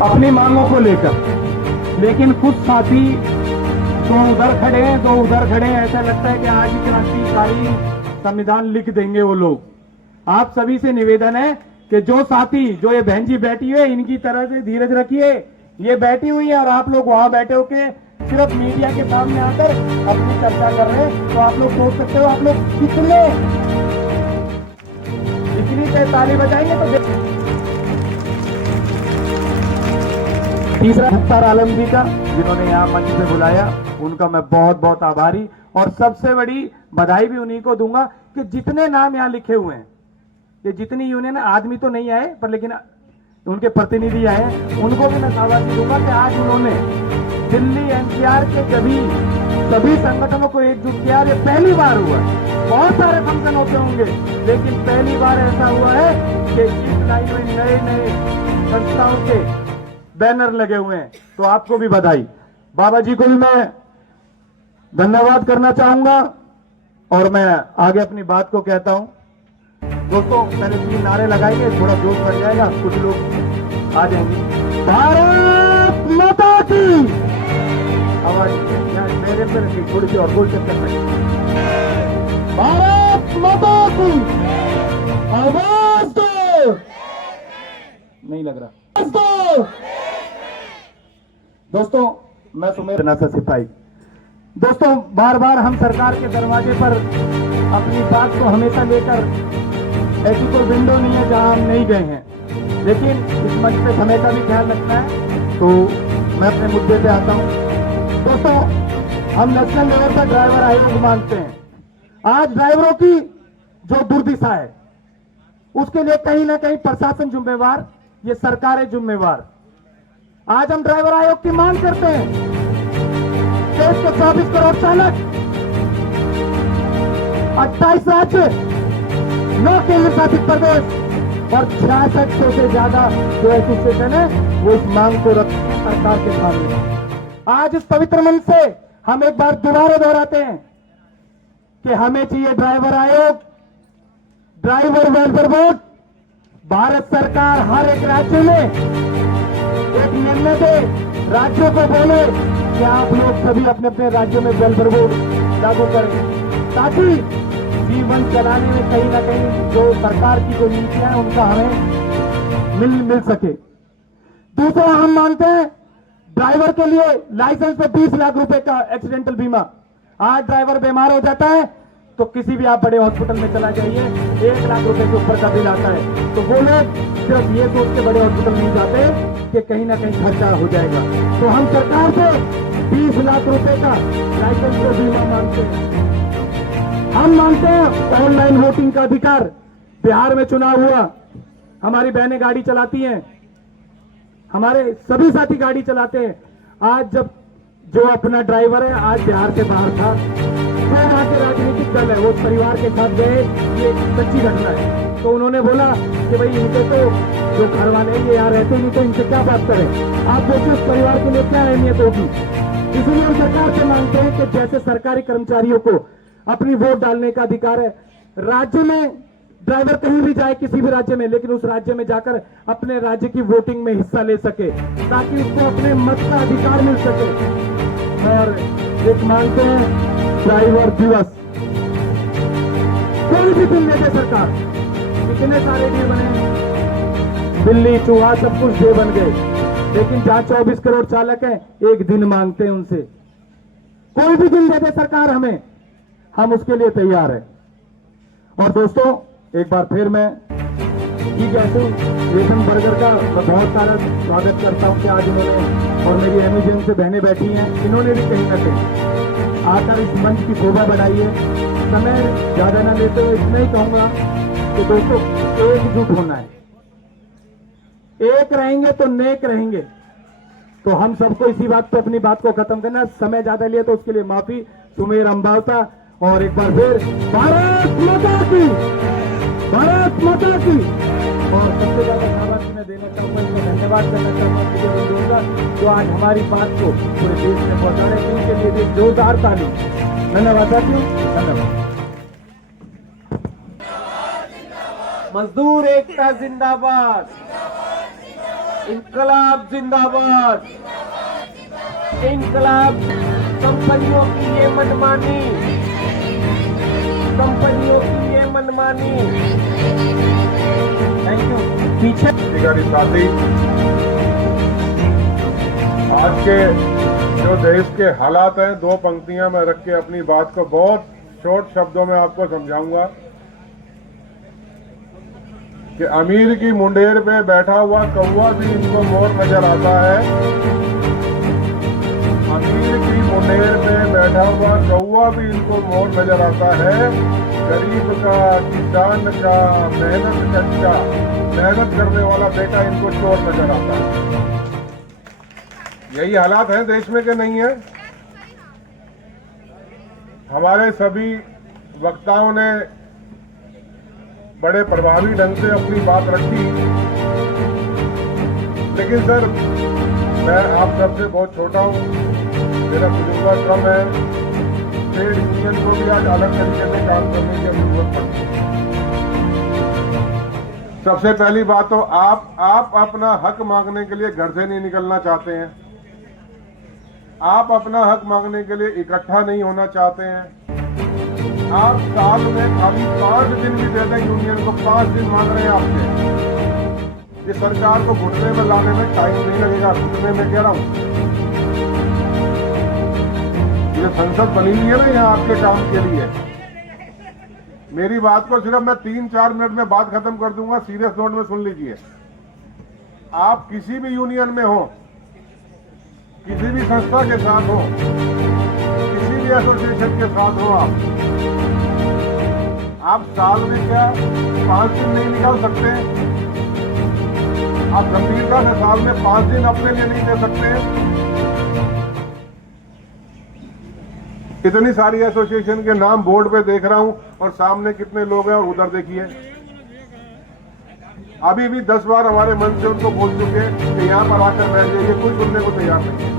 अपनी मांगों को लेकर, लेकिन कुछ साथी तो उधर खड़े हैं, तो उधर खड़े हैं, ऐसा लगता है कि आज ही क्रांतिकारी संविधान लिख देंगे वो लोग। आप सभी से निवेदन है कि जो साथी, जो ये बहन जी बैठी हुई है, इनकी तरह से धीरज रखिए। ये बैठी हुई है और आप लोग वहां बैठे होके सिर्फ मीडिया के सामने आकर अपनी चर्चा कर रहे हैं, तो आप लोग सोच सकते हो आप लोग कितने इतनी देर ताली बजाएंगे। तो तीसरा मुख्तार आलम जी का, जिन्होंने यहाँ मंच पे बुलाया, उनका मैं बहुत बहुत आभारी, और सबसे बड़ी बधाई भी उन्हीं को दूंगा कि जितने नाम यहाँ लिखे हुए हैं, ये जितनी यूनियन, आदमी तो नहीं आए पर लेकिन उनके प्रतिनिधि आए हैं, उनको भी मैं शाबाशी दूंगा कि आज उन्होंने दिल्ली एनसीआर के सभी संगठनों को एकजुट किया। ये पहली बार हुआ है, बहुत सारे फंक्शन होते होंगे, लेकिन पहली बार ऐसा हुआ है कि इस लाइन में नए नए संस्थाओं के बैनर लगे हुए हैं। तो आपको भी बधाई। बाबा जी को भी मैं धन्यवाद करना चाहूंगा, और मैं आगे अपनी बात को कहता हूं। दोस्तों, पहले 3 नारे लगाएंगे, थोड़ा जोश बढ़ जाएगा, कुछ लोग आ जाएंगे। भारत माता की आवाज मेरे पे रखी, थोड़ी सी और गोल चक्कर में। भारत माता की आवाज दो। नहीं लग रहा दोस्तों, मैं सुमेर नासा सिपाही। दोस्तों, बार बार हम सरकार के दरवाजे पर अपनी बात को हमेशा लेकर, ऐसी कोई विंडो नहीं है जहां हम नहीं गए हैं, लेकिन इस मंच पे समय का भी ख्याल रखना है, तो मैं अपने मुद्दे पे आता हूं। दोस्तों, हम नेशनल लेवल पर ड्राइवर आयोग मानते हैं। आज ड्राइवरों की जो दुर्दिशा है, उसके लिए कहीं ना कहीं प्रशासन जिम्मेवार, ये सरकार है जिम्मेवार। आज हम ड्राइवर आयोग की मांग करते हैं। देश के 24 करोड़ चालक, 28 राज्य, 9 केंद्र शासित प्रदेश और 6600 से ज्यादा जो एसोसिएशन है, वो इस मांग को रखते हैं सरकार के सामने। आज इस पवित्र मंच से हम एक बार दोबारा दोहराते हैं कि हमें चाहिए ड्राइवर आयोग, ड्राइवर वेलफेयर बोर्ड। भारत सरकार हर एक राज्य में एक निर्णय दे, राज्यों को बोले कि आप लोग सभी अपने अपने राज्यों में वेलफेयर बोर्ड लागू करें, ताकि जीवन चलाने में कहीं ना कहीं जो सरकार की जो नीतियां हैं, उनका हमें मिल सके। दूसरा, हम मानते हैं ड्राइवर के लिए लाइसेंस पे 20 लाख रुपए का एक्सीडेंटल बीमा। आज ड्राइवर बीमार हो जाता है तो किसी भी आप बड़े हॉस्पिटल में चला जाइए, 1 लाख रुपए से ऊपर का बिल आता है। तो वो लोग सिर्फ ये सोच के बड़े हॉस्पिटल नहीं जाते कि कहीं ना कहीं खर्चा हो जाएगा। तो हम सरकार से 20 लाख रुपए का लाइसेंस पे बीमा मांगते हैं। हम मानते हैं ऑनलाइन वोटिंग का अधिकार। बिहार में चुनाव हुआ, हमारी बहनें गाड़ी चलाती हैं, हमारे सभी साथी गाड़ी चलाते हैं। आज जब जो अपना ड्राइवर है आज बिहार से बाहर था, तो वहां के राजनीतिक दल है, वो परिवार के साथ गए, ये एक सच्ची घटना है। तो उन्होंने बोला कि भाई इनके तो जो घर वाले हैं ये यहाँ रहते नहीं, तो इनसे क्या बात करें। आप सोचिए उस परिवार के लिए क्या अहमियत होगी। इसलिए हम सरकार से मांगते हैं कि जैसे सरकारी कर्मचारियों को अपनी वोट डालने का अधिकार है, राज्य में ड्राइवर कहीं भी जाए, किसी भी राज्य में, लेकिन उस राज्य में जाकर अपने राज्य की वोटिंग में हिस्सा ले सके, ताकि उसको अपने मत का अधिकार मिल सके। और एक मांगते हैं ड्राइवर दिवस, कोई भी दिन दे दे सरकार। इतने सारे डे बने, दिल्ली, चूहा, सब कुछ डे बन गए, लेकिन जहां 24 करोड़ चालक हैं, एक दिन मांगते हैं उनसे। कोई भी दिन दे दे सरकार हमें, हम उसके लिए तैयार है। और दोस्तों, एक बार फिर मैं ठीक है रेशम बर्गर का मैं बहुत सारा स्वागत करता हूं कि आज उन्होंने, और मेरी एमईजेएम से बहनें बैठी हैं, इन्होंने भी कहीं ना कहीं आकर इस मंच की शोभा बढ़ाई है। समय ज्यादा ना लेते हुए इतना ही कहूंगा कि दोस्तों, एकजुट होना है, एक रहेंगे तो नेक रहेंगे। तो हम सबको इसी बात पे अपनी बात को खत्म करना। समय ज्यादा लिया तो उसके लिए माफी। सुमेर अंबावता, और एक बार फिर भारत माता की, भारत माता की। और सबसे ज्यादा शाबाशी मैं देना चाहूंगा, इसका धन्यवाद करना चाहूंगा मुझे बंधुओं का, जो आज हमारी बात को पूरे देश में पहुंचा रहे हैं। इनके लिए भी जोरदार ताली। धन्यवाद साथियों, धन्यवाद। मजदूर एकता जिंदाबाद, इंकलाब जिंदाबाद। इंकलाब। कंपनियों की ये मनमानी, कंपनियों की ये मनमानी। Thank you. पीछे साथी, आज के जो देश के हालात हैं, दो पंक्तियां में रख के अपनी बात को बहुत शॉर्ट शब्दों में आपको समझाऊंगा कि अमीर की मुंडेर पे बैठा हुआ कौवा भी इनको मोर नजर आता है। अमीर की मुंडेर पे बैठा हुआ कौवा भी इनको मोर नजर आता है। गरीब का, किसान का, मेहनत करने वाला बेटा इनको चोर नजर आता है। यही हालात हैं देश में कि नहीं है? हमारे सभी वक्ताओं ने बड़े प्रभावी ढंग से अपनी बात रखी, लेकिन सर मैं आप सबसे बहुत छोटा हूं, मेरा तजुर्बा कम है। ट्रेड यूनियन को भी आज अलग तरीके से काम करने की जरूरत पड़ती है। सबसे पहली बात तो आप अपना हक मांगने के लिए घर से नहीं निकलना चाहते हैं। आप अपना हक मांगने के लिए इकट्ठा नहीं होना चाहते हैं। आप साल में खाली 5 दिन भी दे दें यूनियन को, 5 दिन मांग रहे हैं आपसे। ये सरकार को घुटने में लाने में टाइम नहीं लगेगा। घुटने में कह रहा हूं, ये संसद बनी हुई है ना यहाँ आपके काम के लिए। मेरी बात को सिर्फ मैं 3-4 मिनट में बात खत्म कर दूंगा। सीरियस नोट में सुन लीजिए। आप किसी भी यूनियन में हो, किसी भी संस्था के साथ हो, किसी भी एसोसिएशन के साथ हो, आप साल में क्या 5 दिन नहीं निकाल सकते? आप गंभीरता से साल में 5 दिन अपने लिए नहीं दे सकते? इतनी सारी एसोसिएशन के नाम बोर्ड पे देख रहा हूं और सामने कितने लोग हैं और उधर देखिए। अभी भी 10 बार हमारे मन से उनको बोल चुके कि यहां पर आकर बैठ जाइए, कोई सुनने को तैयार नहीं है।